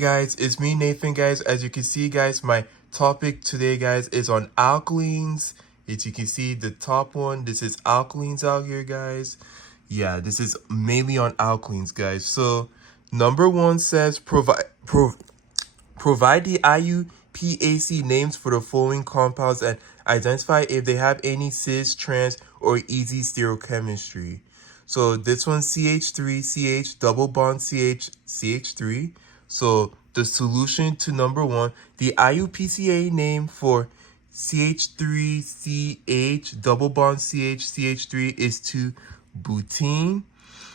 Guys, it's me Nathan, guys. As you can see, guys, my topic today, guys, is on alkalines. As you can see, the top one, this is alkalines out here, guys. Yeah, this is mainly on alkalines, guys. So number one says provide the IUPAC names for the following compounds and identify if they have any cis, trans, or easy stereochemistry. So this one, CH3, CH, double bond CH, CH3. So the solution to number one, the IUPAC name for CH3CH, double bond CH, CH3 is 2-butene.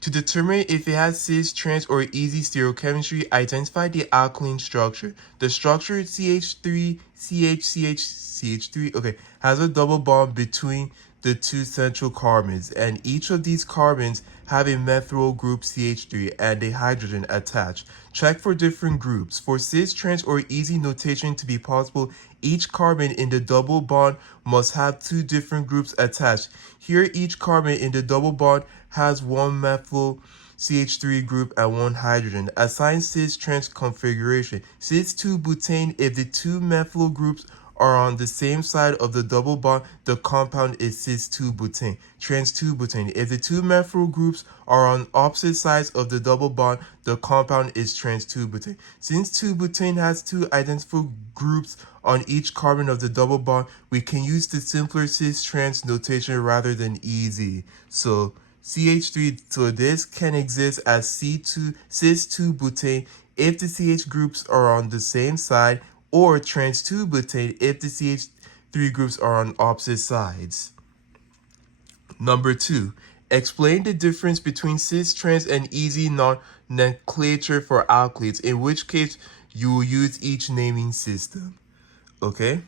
To determine if it has cis, trans, or easy stereochemistry, identify the alkaline structure. The structure CH3, okay, has a double bond between the two central carbons, and each of these carbons have a methyl group CH3 and a hydrogen attached. Check for different groups. For cis, trans, or easy notation to be possible, each carbon in the double bond must have two different groups attached. Here, each carbon in the double bond has one methyl CH3 group and one hydrogen. Assign cis-trans configuration. Cis-2-butane, if the two methyl groups are on the same side of the double bond, the compound is cis-2-butane. Trans-2-butane, if the two methyl groups are on opposite sides of the double bond, the compound is trans-2-butane. Since 2-butane has two identical groups on each carbon of the double bond, we can use the simpler cis-trans notation rather than easy. So CH3, so this can exist as cis-2-butane if the CH groups are on the same side, or trans-2-butane if the CH3 groups are on opposite sides. Number two, explain the difference between cis, trans, and easy nomenclature for alkylates, in which case you will use each naming system. Okay?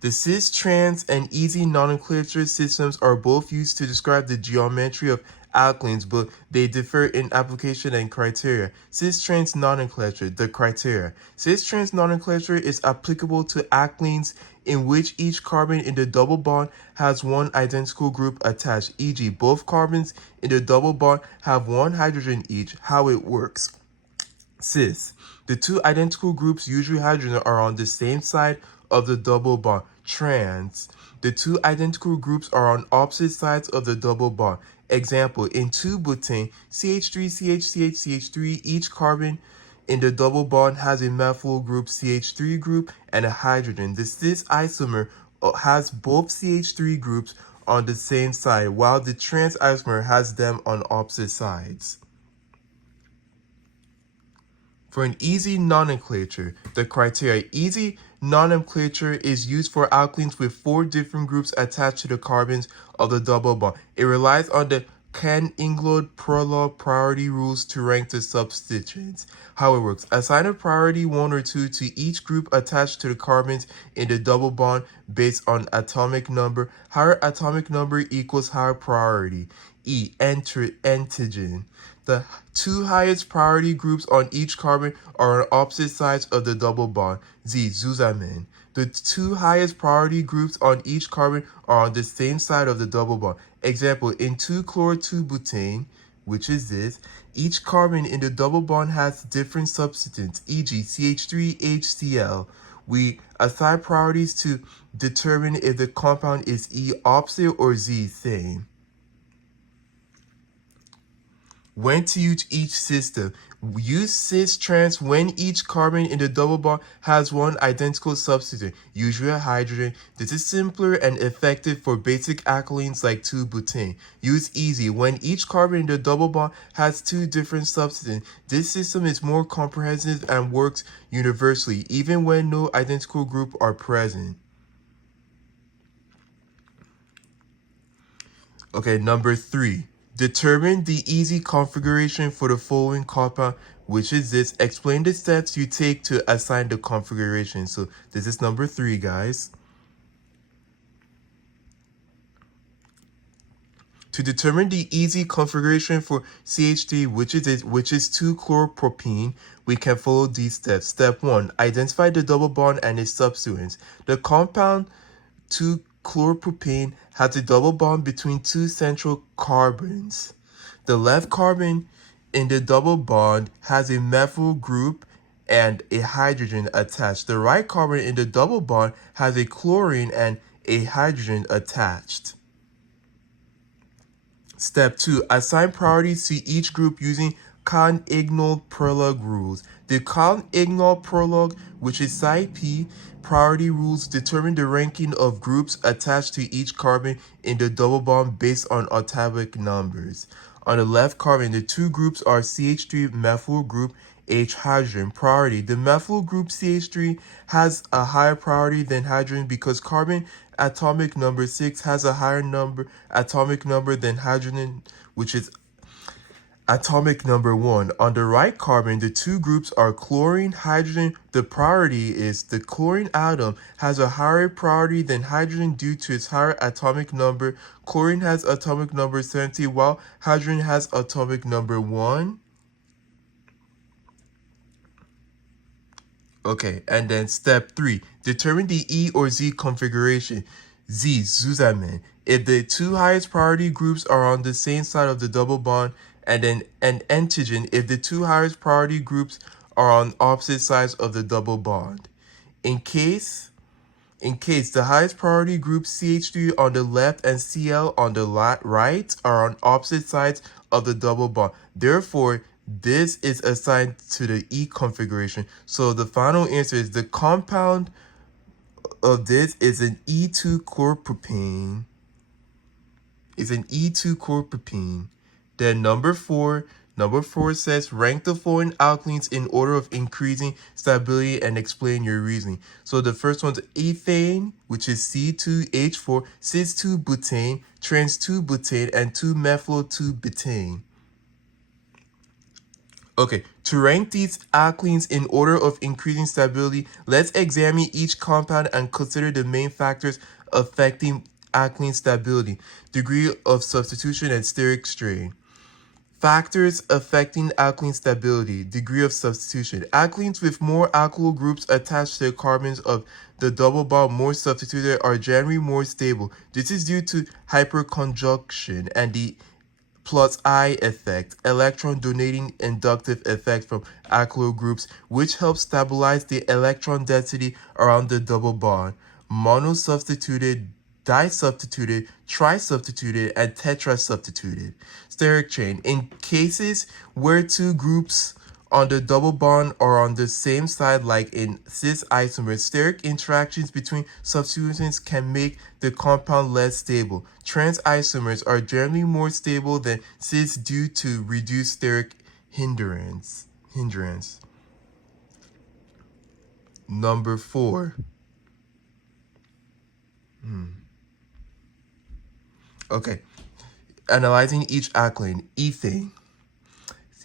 The cis, trans, and easy nomenclature systems are both used to describe the geometry of alkanes, but they differ in application and criteria. Cis-trans nomenclature, the criteria. Cis-trans nomenclature is applicable to alkanes in which each carbon in the double bond has one identical group attached, e.g. both carbons in the double bond have one hydrogen each. How it works. Cis. The two identical groups, usually hydrogen, are on the same side of the double bond. Trans. The two identical groups are on opposite sides of the double bond. Example, in 2-butane, CH3, each carbon in the double bond has a methyl group CH3 group and a hydrogen. The cis isomer has both CH3 groups on the same side, while the trans isomer has them on opposite sides. For an easy nomenclature, the criteria. Easy nomenclature is used for alkanes with four different groups attached to the carbons of the double bond. It relies on the Cann-Ingold-Prolog priority rules to rank the substituents. How it works. Assign a priority 1 or 2 to each group attached to the carbons in the double bond based on atomic number. Higher atomic number equals higher priority. E. Antigen. The two highest priority groups on each carbon are on opposite sides of the double bond. Z. Zusammen. The two highest priority groups on each carbon are on the same side of the double bond. Example, in 2-chloro-2-butane, which is this, each carbon in the double bond has different substituents, e.g. CH3HCl. We assign priorities to determine if the compound is E opposite or Z same. When to use each system. Use cis-trans when each carbon in the double bond has one identical substituent, usually a hydrogen. This is simpler and effective for basic alkanes like 2-butane. Use easy when each carbon in the double bond has two different substituents. This system is more comprehensive and works universally, even when no identical group are present. Okay, number three. Determine the easy configuration for the following compound, which is this. Explain the steps you take to assign the configuration. So this is number three, guys. To determine the easy configuration for CH3, which is 2-chloropropene, we can follow these steps. Step 1. Identify the double bond and its substituents. The compound 2-chloropropene has a double bond between two central carbons. The left carbon in the double bond has a methyl group and a hydrogen attached. The right carbon in the double bond has a chlorine and a hydrogen attached. Step 2. Assign priorities to each group using Kahn-Ignold-Prelog rules. The Kahn-Ignold-Prelog, which is side P, priority rules determine the ranking of groups attached to each carbon in the double bond based on atomic numbers. On the left carbon, the two groups are CH3 methyl group H hydrogen priority. The methyl group CH3 has a higher priority than hydrogen because carbon atomic number 6 has a higher atomic number than hydrogen, which is atomic number 1. On the right carbon, the two groups are chlorine, hydrogen. The priority is the chlorine atom has a higher priority than hydrogen due to its higher atomic number. Chlorine has atomic number 70, while hydrogen has atomic number 1. Okay, and then step 3, determine the E or Z configuration. Z, Zusammen. If the two highest priority groups are on the same side of the double bond, and then an antigen if the two highest priority groups are on opposite sides of the double bond. In case the highest priority group CH3 on the left and Cl on the right are on opposite sides of the double bond. Therefore, this is assigned to the E configuration. So the final answer is the compound of this is an E2 chlorpropane. Then number 4 says rank the following alkenes in order of increasing stability and explain your reasoning. So the first one's ethane, which is C2H4, cis-2-butane, trans-2-butane, and 2-methyl-2-butane. Okay, to rank these alkenes in order of increasing stability, let's examine each compound and consider the main factors affecting alkene stability: degree of substitution and steric strain. Factors affecting alkene stability: degree of substitution. Alkenes with more alkyl groups attached to the carbons of the double bond more substituted are generally more stable. This is due to hyperconjunction and the plus I effect, electron donating inductive effect from alkyl groups, which helps stabilize the electron density around the double bond. Monosubstituted, disubstituted, trisubstituted, and tetrasubstituted. Steric chain. In cases where two groups on the double bond are on the same side, like in cis isomers, steric interactions between substituents can make the compound less stable. Trans isomers are generally more stable than cis due to reduced steric hindrance. Number 4. Okay, analyzing each alkane. Ethane.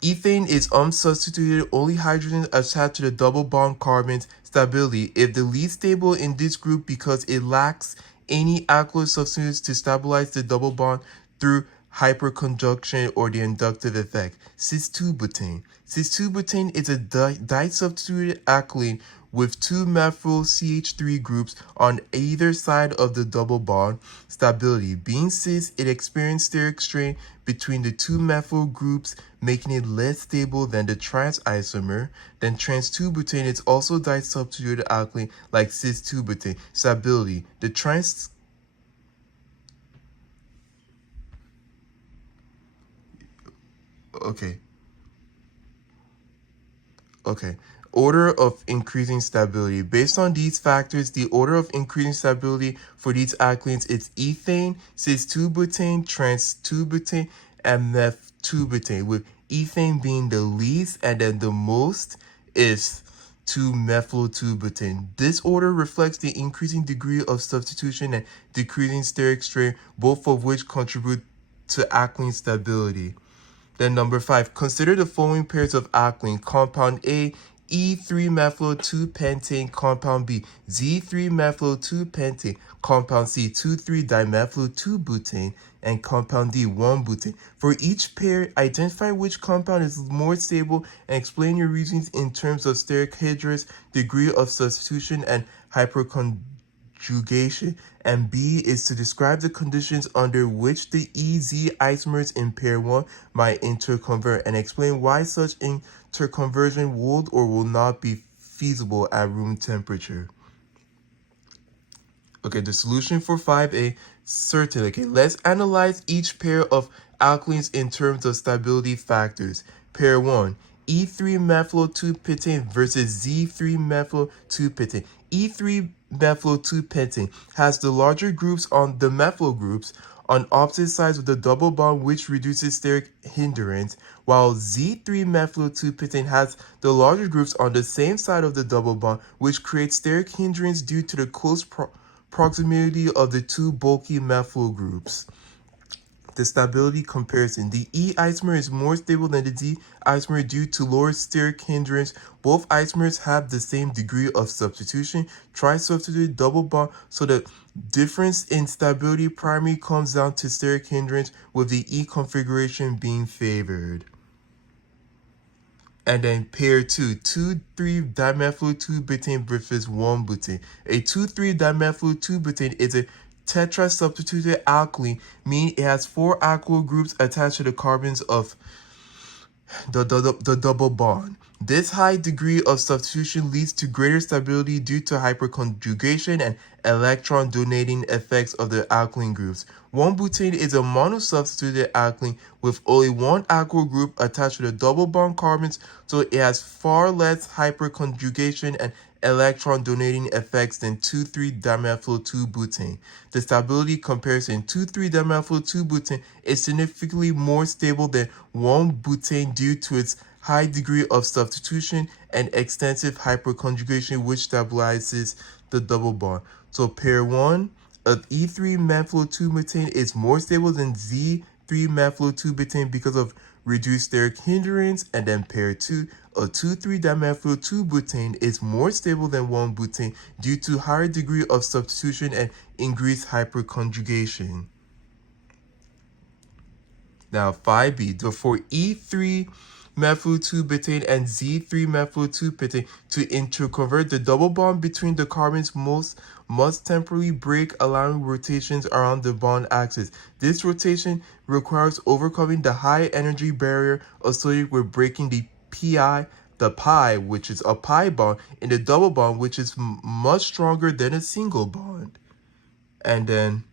Ethane is unsubstituted, only hydrogen attached to the double bond carbons. Stability. If the least stable in this group because it lacks any alkyl substituents to stabilize the double bond through hyperconjunction or the inductive effect. Cis-2-butane. Cis-2-butane is a disubstituted alkane with two methyl CH3 groups on either side of the double bond. Stability. Being cis, it experienced steric strain between the two methyl groups, making it less stable than the trans isomer. Then trans-2-butane is also disubstituted alkane like cis-2-butane. Stability. The trans Okay. Order of increasing stability. Based on these factors, the order of increasing stability for these alkanes is ethane, cis-2-butane, trans-2-butane, and meth-2-butane, with ethane being the least and then the most is 2-methyl-2-butane. This order reflects the increasing degree of substitution and decreasing steric strain, both of which contribute to alkene stability. Then number 5, consider the following pairs of alkene. Compound A, E3-methyl-2-pentane. Compound B, Z3-methyl-2-pentane. Compound C, 2,3-dimethyl-2-butane. And compound D, 1-butane. For each pair, identify which compound is more stable and explain your reasons in terms of steric hindrance, degree of substitution, and hyperconjunction. hyperconjugation, and B is to describe the conditions under which the EZ isomers in pair 1 might interconvert and explain why such interconversion would or will not be feasible at room temperature. Okay, the solution for 5A, certain. Okay, let's analyze each pair of alkanes in terms of stability factors. Pair 1, E3-methyl-2-pentane versus Z3-methyl-2-pentane. E3-methyl-2-pentane has the larger groups on the methyl groups on opposite sides of the double bond, which reduces steric hindrance, while Z3-methyl-2-pentane has the larger groups on the same side of the double bond, which creates steric hindrance due to the close proximity of the two bulky methyl groups. The stability comparison. The E isomer is more stable than the D isomer due to lower steric hindrance. Both isomers have the same degree of substitution. Try substitute double bond, so the difference in stability primarily comes down to steric hindrance, with the E configuration being favored. And then pair 2, 2,3-dimethyl-2-butane versus 1-butane. A 2,3-dimethyl-2-butane is a tetra-substituted alkene, meaning it has 4 alkyl groups attached to the carbons of the double bond. This high degree of substitution leads to greater stability due to hyperconjugation and electron donating effects of the alkyl groups. 1-butane is a monosubstituted alkene with only one alkyl group attached to the double bond carbons, so it has far less hyperconjugation and electron donating effects than 2,3-dimethyl-2-butane. The stability comparison. 2,3-dimethyl-2-butane is significantly more stable than 1-butane due to its high degree of substitution and extensive hyperconjugation, which stabilizes the double bond. So pair 1 of E3-methyl-2-butane is more stable than Z3-methyl-2-butane because of reduced steric hindrance, and then pair 2 of 2,3-dimethyl-2-butane is more stable than 1-butane due to higher degree of substitution and increased hyperconjugation. Now 5B, for E3-methyl-2-butane and Z3-methyl-2-butane to interconvert, the double bond between the carbons must temporarily break, allowing rotations around the bond axis. This rotation requires overcoming the high energy barrier associated with breaking the pi, which is a pi bond, in the double bond, which is much stronger than a single bond. And then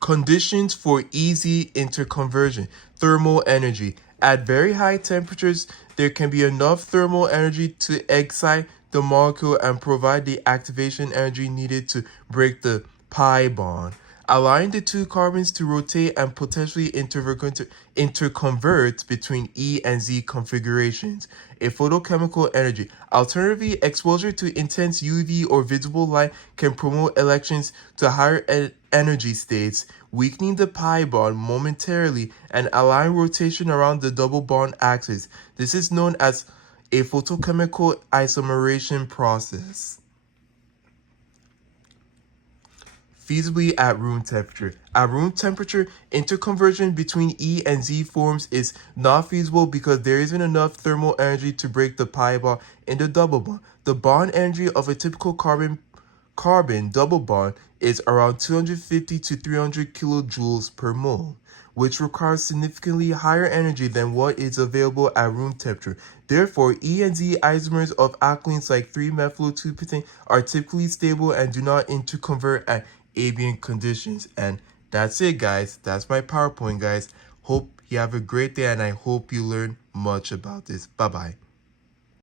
conditions for easy interconversion. Thermal energy. At very high temperatures, there can be enough thermal energy to excite the molecule and provide the activation energy needed to break the pi bond, allowing the two carbons to rotate and potentially interconvert between E and Z configurations. A photochemical energy. Alternatively, exposure to intense UV or visible light can promote electrons to higher energy states, weakening the pi bond momentarily and allowing rotation around the double bond axis. This is known as a photochemical isomerization process. Feasibly at room temperature. At room temperature, interconversion between E and Z forms is not feasible because there isn't enough thermal energy to break the pi bond in the double bond. The bond energy of a typical carbon double bond is around 250 to 300 kilojoules per mole, which requires significantly higher energy than what is available at room temperature. Therefore, E and Z isomers of alkanes like 3-methyl-2-pentane are typically stable and do not interconvert at ambient conditions. And that's it, guys. That's my PowerPoint, guys. Hope you have a great day, and I hope you learn much about this. Bye-bye.